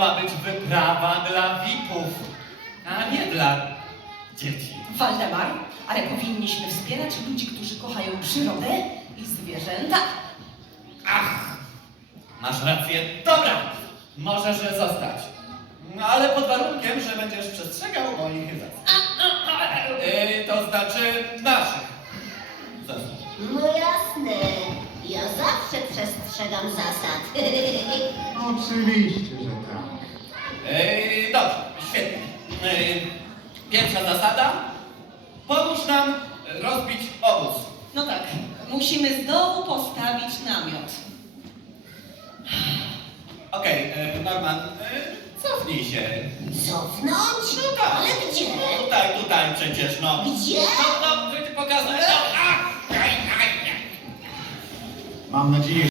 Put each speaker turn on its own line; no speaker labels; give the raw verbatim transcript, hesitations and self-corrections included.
miała być wyprawa dla V I P-ów, a nie dla dzieci.
Waldemar, ale powinniśmy wspierać ludzi, którzy kochają przyrodę i zwierzęta.
Ach, masz rację. Dobra, możesz zostać. No, ale pod warunkiem, że będziesz przestrzegał moich zasad. Yy, to znaczy naszych zasad.
No jasne, ja zawsze przestrzegam zasad.
Oczywiście, że tak.
Yy, dobrze, świetnie. Yy, pierwsza zasada. Pomóż nam rozbić obóz.
No tak, musimy znowu postawić namiot.
Okej, yy, Norman, yy, cofnij się.
Cofnąć?
No tak.
Ale gdzie?
Tutaj, tutaj przecież, no.
Gdzie?
No, no, chcę ci pokazać. No, a, aj, aj, aj.
Mam nadzieję,